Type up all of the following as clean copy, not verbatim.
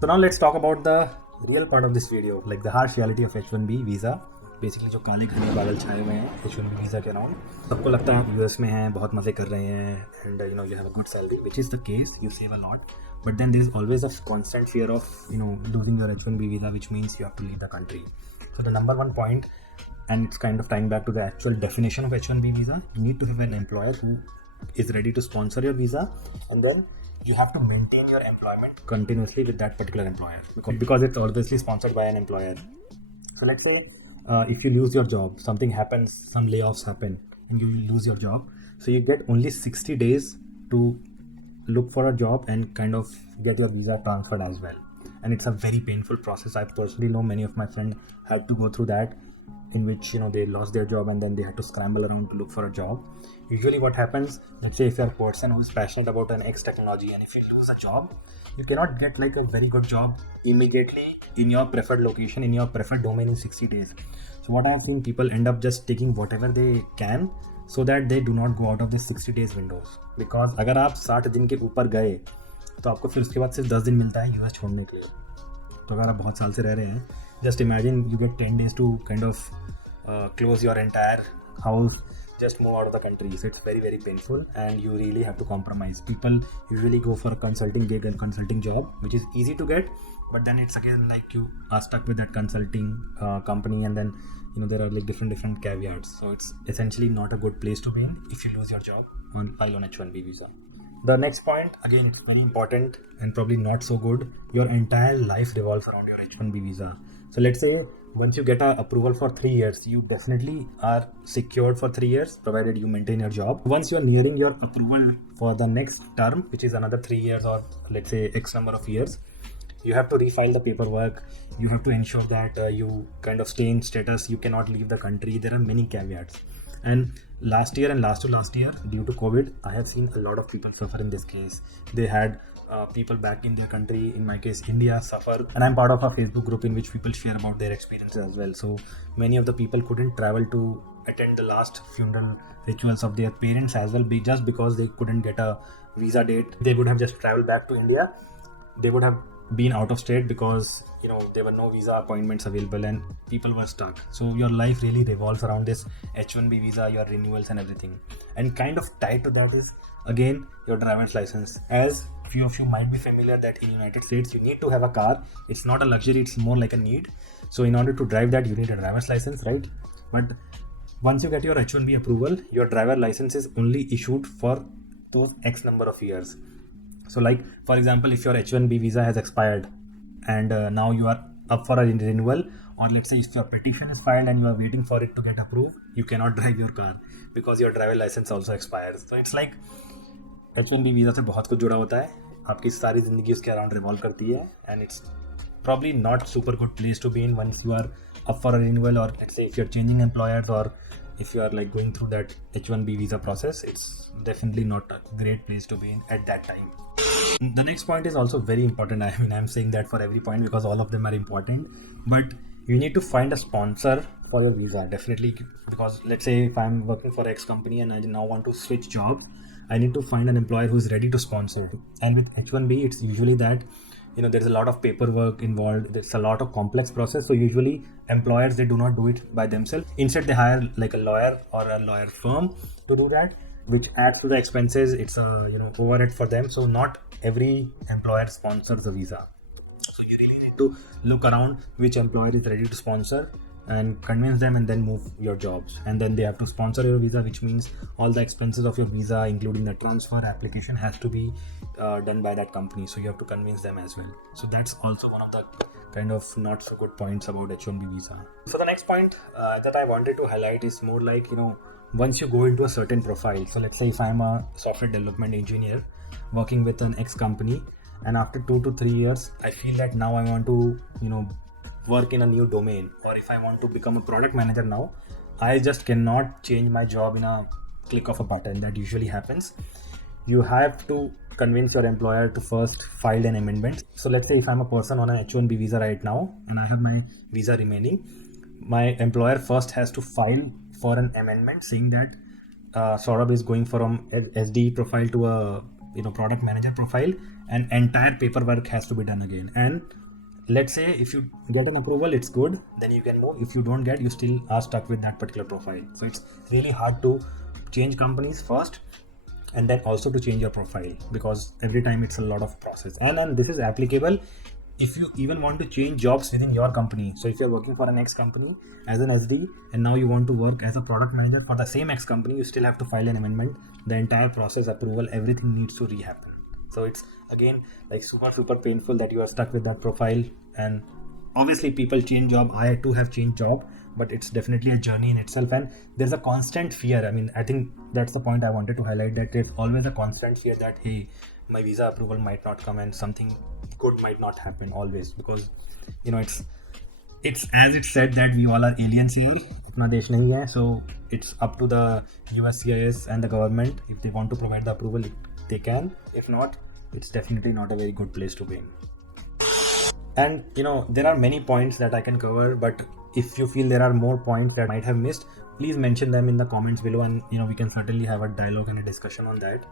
So now let's talk about the real part of this video, like the harsh reality of H1B visa. Basically जो काले घने बादल छाए हुए हैं H1B वीज़ा के अराउंड, सबको लगता है आप यूएस में हैं, बहुत मज़े कर रहे हैं and you have a good salary, which is the case, you save a lot, but then there is always a constant fear of losing your H1B visa, which means you have to leave the country. So the number one point, and it's kind of tying back to the actual definition of H1B visa, you need to have an employer who is ready to sponsor your visa, and then you have to maintain your employment continuously with that particular employer, because it's obviously sponsored by an employer. So let's say if you lose your job, something happens, some layoffs happen, and you lose your job, so you get only 60 days to look for a job and kind of get your visa transferred as well. And it's a very painful process. I personally know many of my friends had to go through that, in which they lost their job and then they had to scramble around to look for a job. Usually what happens, let's say if you're a person who's passionate about an X technology, and if you lose a job, you cannot get like a very good job immediately in your preferred location, in your preferred domain in 60 days. So what I have seen, people end up just taking whatever they can so that they do not go out of the 60 days windows. Because अगर आप 60 दिन के ऊपर गए तो आपको फिर उसके बाद सिर्फ 10 दिन मिलता है यूएस छोड़ने के लिए. तो अगर आप बहुत साल से रह रहे हैं, just imagine you get 10 days to kind of close your entire house, just move out of the country. So it's very, very painful, and you really have to compromise. People usually go for a consulting gig and consulting job, which is easy to get, but then it's again like you are stuck with that consulting company, and then there are like different caveats. So it's essentially not a good place to be in if you lose your job while on H1B visa. The next point, again, it's very important and probably not so good. Your entire life revolves around your H1B visa. So let's say once you get an approval for 3 years, you definitely are secured for 3 years, provided you maintain your job. Once you're nearing your approval for the next term, which is another 3 years or let's say X number of years, you have to refile the paperwork. You have to ensure that you kind of stay in status. You cannot leave the country. There are many caveats. And last year and last to last year, due to COVID, I have seen a lot of people suffer in this case. They had people back in their country, in my case India, suffer, and I'm part of a Facebook group in which people share about their experiences as well. So many of the people couldn't travel to attend the last funeral rituals of their parents as well, just because they couldn't get a visa date. They would have just traveled back to India. They would have been out of state because there were no visa appointments available and people were stuck. So your life really revolves around this H1B visa, your renewals and everything. And kind of tied to that is again your driver's license. As few of you might be familiar that in United States you need to have a car. It's not a luxury, it's more like a need. So in order to drive that, you need a driver's license, right? But once you get your H1B approval, your driver license is only issued for those X number of years. So like for example, if your H1B visa has expired and now you are up for a renewal, or let's say if your petition is filed and you are waiting for it to get approved, you cannot drive your car because your driver license also expires. So it's like H1B visa से बहुत कुछ जुड़ा होता है, आपकी सारी ज़िंदगी उसके अराउंड रिवॉल्व करती है, and it's probably not super good place to be in once you are up for a renewal, or let's say if you're changing employers, or if you are like going through that H1B visa process. It's definitely not a great place to be in at that time. The next point is also very important. I mean, I'm saying that for every point because all of them are important, but you need to find a sponsor for your visa, definitely, because let's say if I'm working for X company and I now want to switch jobs, I need to find an employer who's ready to sponsor. And with H1B, it's usually that there's a lot of paperwork involved. There's a lot of complex process. So usually employers, they do not do it by themselves. Instead, they hire like a lawyer or a lawyer firm to do that, which adds to the expenses. It's a overhead for them. So not every employer sponsors a visa. So you really need to look around which employer is ready to sponsor and convince them, and then move your jobs. And then they have to sponsor your visa, which means all the expenses of your visa, including the transfer application, has to be done by that company. So you have to convince them as well. So that's also one of the kind of not so good points about H1B visa. So the next point that I wanted to highlight is more like, once you go into a certain profile. So let's say if I'm a software development engineer working with an X company, and after 2 to 3 years, I feel that now I want to, work in a new domain, or if I want to become a product manager now, I just cannot change my job in a click of a button. That usually happens. You have to convince your employer to first file an amendment. So let's say if I'm a person on an H1B visa right now and I have my visa remaining, my employer first has to file for an amendment saying that Saurabh is going from SD profile to a product manager profile, and entire paperwork has to be done again. And let's say if you get an approval, it's good, then you can move. If you don't get, you still are stuck with that particular profile. So it's really hard to change companies first, and then also to change your profile, because every time it's a lot of process. And this is applicable if you even want to change jobs within your company. So if you're working for an X company as an SD, and now you want to work as a product manager for the same X company, you still have to file an amendment. The entire process, approval, everything needs to re-happen. So it's again like super painful that you are stuck with that profile. And obviously people change job. I too have changed job, but it's definitely a journey in itself, and there's a constant fear. I mean, I think that's the point I wanted to highlight, that there's always a constant fear that, hey, my visa approval might not come and something good might not happen, always, because it's as it's said that we all are aliens here. Itna desh nahi hai. So it's up to the USCIS and the government. If they want to provide the approval, they can. If not, it's definitely not a very good place to be in. And there are many points that I can cover, but if you feel there are more points that I might have missed, please mention them in the comments below, and we can certainly have a dialogue and a discussion on that.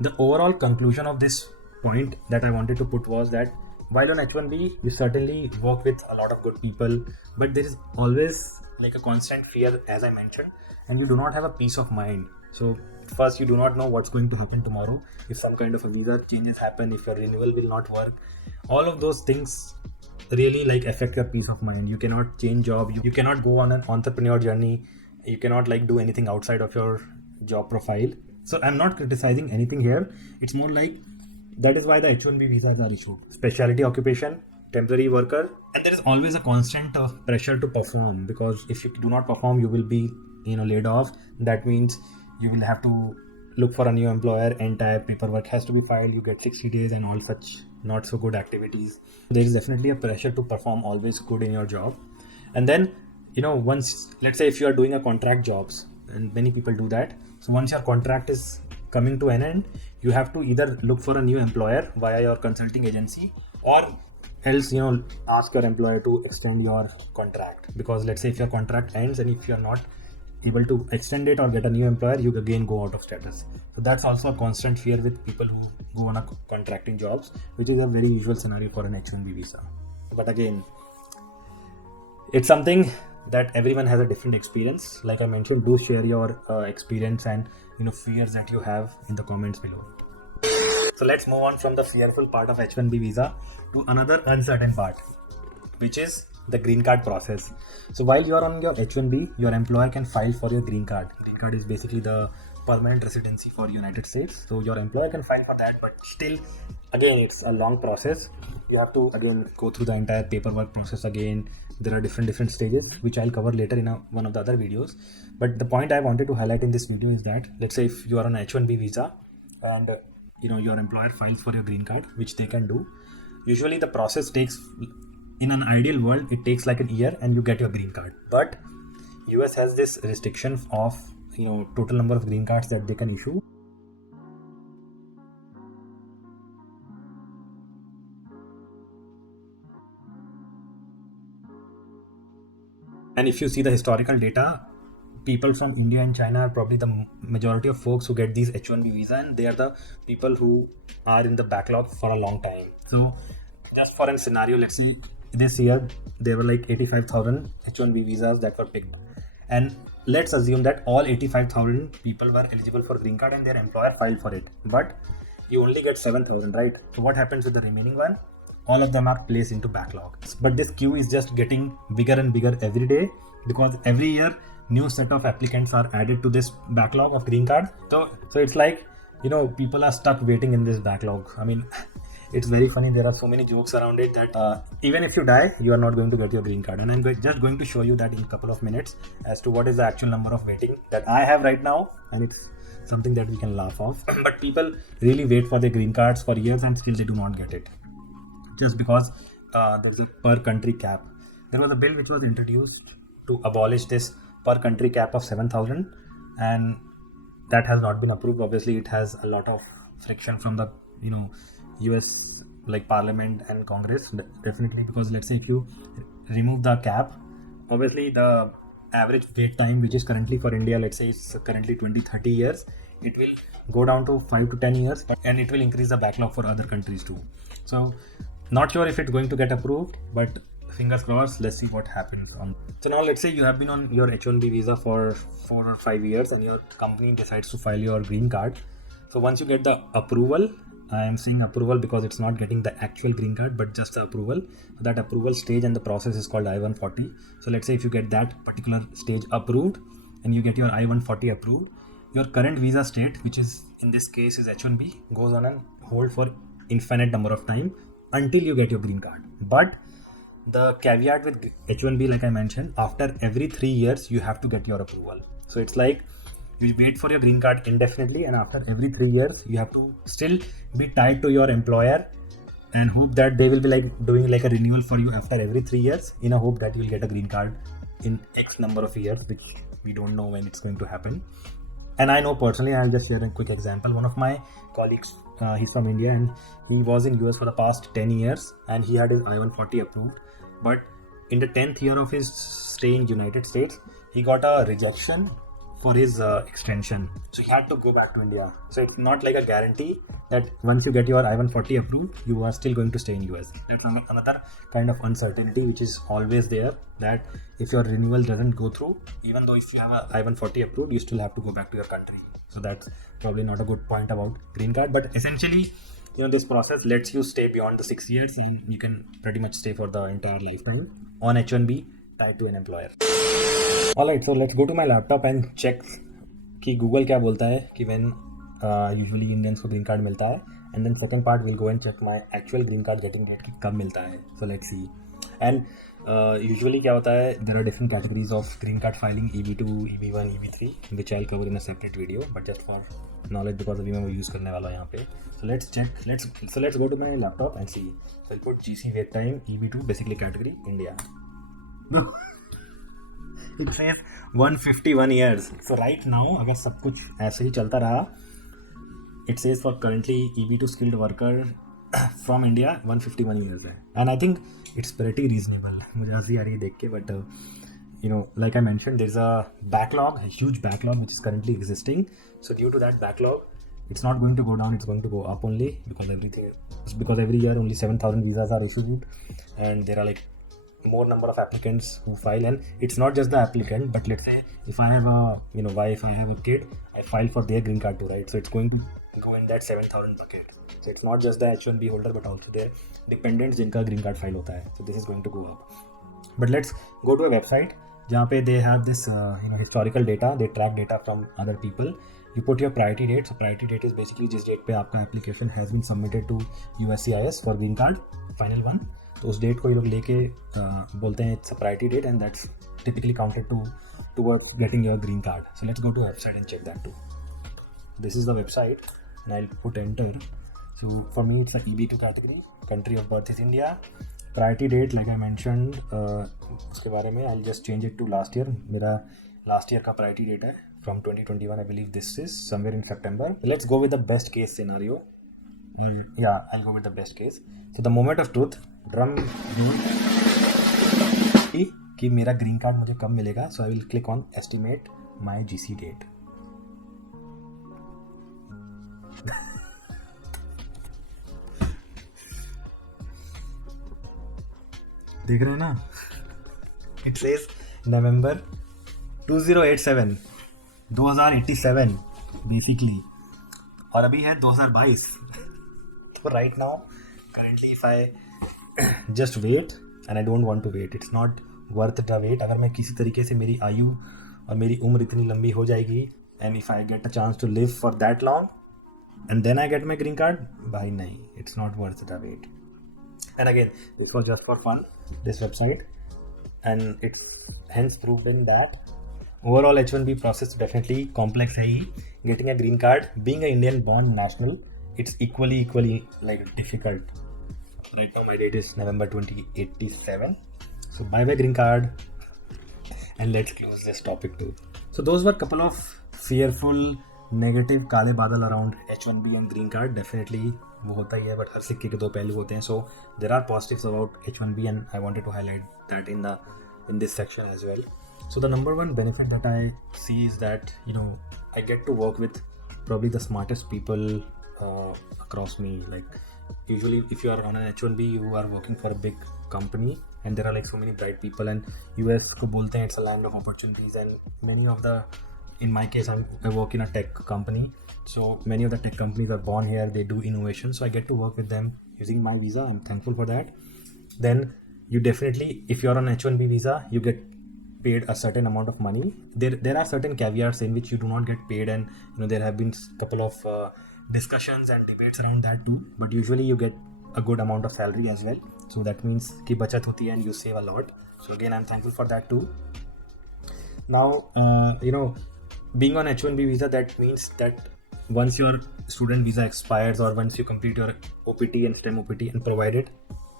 The overall conclusion of this point that I wanted to put was that while on H1B, you certainly work with a lot of good people, but there is always like a constant fear, as I mentioned, and you do not have a peace of mind. So first, you do not know what's going to happen tomorrow. If some kind of a visa changes happen, if your renewal will not work, all of those things really like affect your peace of mind. You cannot change job. You cannot go on an entrepreneur journey. You cannot like do anything outside of your job profile. So I'm not criticizing anything here. It's more like that is why the H1B visas are issued. Specialty occupation, temporary worker, and there is always a constant pressure to perform, because if you do not perform, you will be laid off. That means you will have to look for a new employer. Entire paperwork has to be filed. You get 60 days and all such not so good activities. There is definitely a pressure to perform always good in your job. And then once, let's say if you are doing a contract jobs, and many people do that, so once your contract is coming to an end, you have to either look for a new employer via your consulting agency, or else ask your employer to extend your contract. Because let's say if your contract ends and if you're not able to extend it or get a new employer, you again go out of status. So that's also a constant fear with people who go on a contracting jobs, which is a very usual scenario for an H1B visa. But again, it's something that everyone has a different experience. Like I mentioned, do share your experience and fears that you have in the comments below. So let's move on from the fearful part of H1B visa to another uncertain part, which is the green card process. So while you are on your H1B, your employer can file for your green card. Green card is basically the permanent residency for United States. So your employer can file for that, but still, again, it's a long process. You have to again go through the entire paperwork process again. There are different stages, which I'll cover later in one of the other videos. But the point I wanted to highlight in this video is that, let's say if you are on H1B visa and your employer files for your green card, which they can do. Usually the process takes, in an ideal world, it takes like a year and you get your green card. But US has this restriction of total number of green cards that they can issue. And if you see the historical data, people from India and China are probably the majority of folks who get these H1B visa, and they are the people who are in the backlog for a long time. So just for a scenario, let's say this year there were like 85,000 H1B visas that were picked, and let's assume that all 85,000 people were eligible for green card and their employer filed for it, but you only get 7,000, right? So what happens with the remaining one? All of them are placed into backlog. But this queue is just getting bigger and bigger every day, because every year new set of applicants are added to this backlog of green card. So it's like people are stuck waiting in this backlog. I mean, it's very funny. There are so many jokes around it that even if you die, you are not going to get your green card. And I'm just going to show you that in a couple of minutes as to what is the actual number of waiting that I have right now, and it's something that we can laugh off. But people really wait for their green cards for years and still they do not get it, just because there's a per country cap. There was a bill which was introduced to abolish this per country cap of 7,000, and that has not been approved. Obviously, it has a lot of friction from the US like Parliament and Congress, definitely, because let's say if you remove the cap, obviously the average wait time, which is currently for India, let's say it's currently 20-30 years, it will go down to 5 to 10 years, and it will increase the backlog for other countries too. So not sure if it's going to get approved, but fingers crossed. Let's see what happens on. So now let's say you have been on your H1B visa for 4 or 5 years and your company decides to file your green card. So once you get the approval, I am saying approval because it's not getting the actual green card, but just the approval. That approval stage and the process is called I-140. So let's say if you get that particular stage approved and you get your I-140 approved, your current visa state, which is in this case is H1B, goes on and hold for infinite number of time until you get your green card. But the caveat with H1B, like I mentioned, after every 3 years you have to get your approval. So it's like you wait for your green card indefinitely, and after every 3 years you have to still be tied to your employer and hope that they will be like doing like a renewal for you after every 3 years in a hope that you will get a green card in X number of years, which we don't know when it's going to happen. And I know personally, I'll just share a quick example. One of my colleagues, he's from India and he was in US for the past 10 years and he had his I-140 approved. But in the 10th year of his stay in United States, he got a rejection for his extension. So he had to go back to India. So it's not like a guarantee that once you get your I-140 approved, you are still going to stay in US. That's another kind of uncertainty which is always there, that if your renewal doesn't go through, even though if you have a I-140 approved, you still have to go back to your country. So that's probably not a good point about green card. But essentially, this process lets you stay beyond the 6 years and you can pretty much stay for the entire lifetime on H1B tied to an employer. Alright, so let's go to my laptop and check कि Google क्या बोलता है कि when usually Indians को green card मिलता है, and then second part we'll go and check my actual green card getting date कि कब मिलता है. So let's see. And usually क्या होता है, there are different categories of green card filing, EB2, EB1, EB3, which I'll cover in a separate video, but just for knowledge because अभी मैं वो use करने वाला हूँ यहाँ पे. So let's check. Let's go to my laptop and see. So I'll put GC wait time EB2, basically category India. It says 151 years. So right now, अगर सब कुछ ऐसे ही चलता रहा, it says for currently EB2 skilled worker from India 151 years है. And I think it's pretty reasonable. मुझे हंसी आ रही है देख के, but like I mentioned, there's a backlog, a huge backlog which is currently existing. So due to that backlog, it's not going to go down, it's going to go up only because every year only 7,000 visas are issued, and there are like more number of applicants who file. And it's not just the applicant, but let's say if I have a wife, I have a kid, I file for their green card too, right? So it's going to go in that 7,000 bucket. So it's not just the H1B holder but also their dependents जिनका green card file होता है. So this is going to go up. But let's go to a website जहाँ पे they have this historical data, they track data from other people. You put your priority date. So priority date is basically जिस date पे आपका application has been submitted to USCIS for green card, final one. तो उस date को ये लोग लेके बोलते हैं it's a priority date, and that's typically counted towards getting your green card. So let's go to a website and check that too. This is the website and I'll put enter. So for me it's a EB2 category, country of birth is India, priority date like I mentioned, उसके बारे में I'll just change it to last year. मेरा last year का priority date है from 2021. I believe this is somewhere in September. Let's go with the best case scenario. Yeah, I'll go with the best case. So the moment of truth, ड्रम कि मेरा green card मुझे कब मिलेगा. So I will click on estimate my GC date. देख रहे हैं ना, इट सेज नवंबर 2087 बेसिकली, और अभी है 2022. तो right now currently if I just wait and I don't want to wait, it's not worth the wait. अगर मैं किसी तरीके से मेरी आयु और मेरी उम्र इतनी लंबी हो जाएगी and if I get a chance to live for that long and then I get my green card, भाई नहीं, it's not worth the wait. And again, it was just for fun, this website, and it's hence proven that overall H1B process definitely complex है ही. Getting a green card, being an Indian born national, it's equally like difficult. Right now my date is November 2087. So bye green card, and let's close this topic too. So those were couple of fearful negative काले बादल around H1B and green card. Definitely वो होता ही है, but हर सिक्के के दो पहलू होते हैं. So there are positives about H1B and I wanted to highlight that in this section as well. So the number one benefit that I see is that I get to work with probably the smartest people across me. Like usually if you are on an H1B, you are working for a big company and there are like so many bright people, and US ko bolte hain it's a land of opportunities, and many of the, in my case I work in a tech company, so many of the tech companies are born here, they do innovation, so I get to work with them using my visa. I'm thankful for that. Then you definitely, if you're on H1B visa, you get paid a certain amount of money. There are certain caveats in which you do not get paid, and there have been couple of discussions and debates around that too, but usually you get a good amount of salary as well, so that means ki bachat hoti hai and you save a lot. So again, I'm thankful for that too. Now being on H1B visa, that means that once your student visa expires or once you complete your OPT and STEM OPT and provided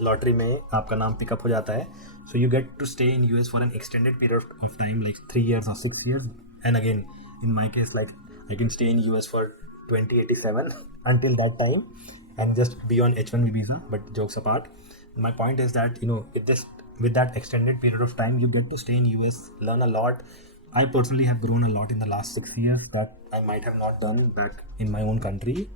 lottery में आपका नाम pickup हो जाता है, so you get to stay in US for an extended period of time, like 3 years or 6 years. And again, in my case, like I can stay in US for 2087 until that time and just be on H1B visa. But jokes apart, my point is that with that extended period of time, you get to stay in US, learn a lot. I personally have grown a lot in the last 6 years that I might have not done back in my own country.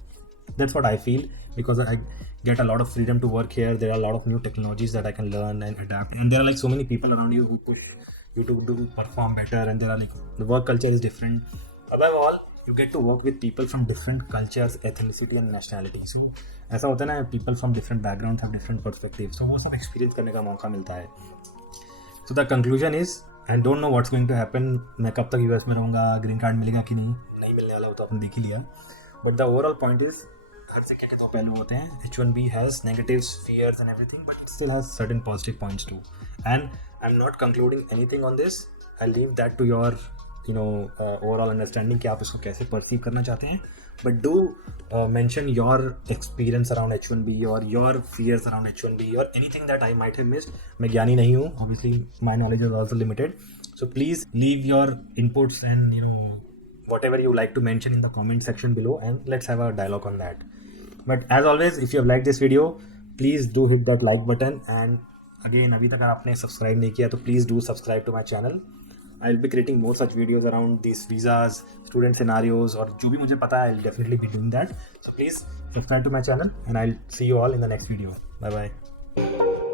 That's what I feel, because I get a lot of freedom to work here. There are a lot of new technologies that I can learn and adapt, and there are like so many people around you who push you to perform better, and there are like the work culture is different. Above all, you get to work with people from different cultures, ethnicity and nationality. So ऐसा होता है ना, people from different backgrounds have different perspectives, so वो सब experience करने का मौका मिलता है. So the conclusion is, I don't know what's going to happen. मैं कब तक US में रहूँगा, ग्रीन कार्ड मिलेगा कि नहीं मिलने वाला, वो तो आपने देख ही लिया. But the overall point is, हर सिक्के के दो पहलू होते हैं. H1B has negatives, fears and everything, but it still has certain positive points too. And I'm not concluding anything on this. I'll leave that to your overall understanding कि आप इसको कैसे perceive करना चाहते हैं. But do mention your experience around H1B or your fears around H1B or anything that I might have missed. मैं ज्ञानी नहीं हूँ. Obviously, my knowledge is also limited. So please leave your inputs and whatever you like to mention in the comment section below, and let's have a dialogue on that. But as always, if you have liked this video, please do hit that like button, and again, अभी तक अगर आपने subscribe नहीं किया तो please do subscribe to my channel. I'll be creating more such videos around these visas, student scenarios, और जो भी मुझे पता है I'll definitely be doing that. So please subscribe to my channel, and I'll see you all in the next video. Bye bye.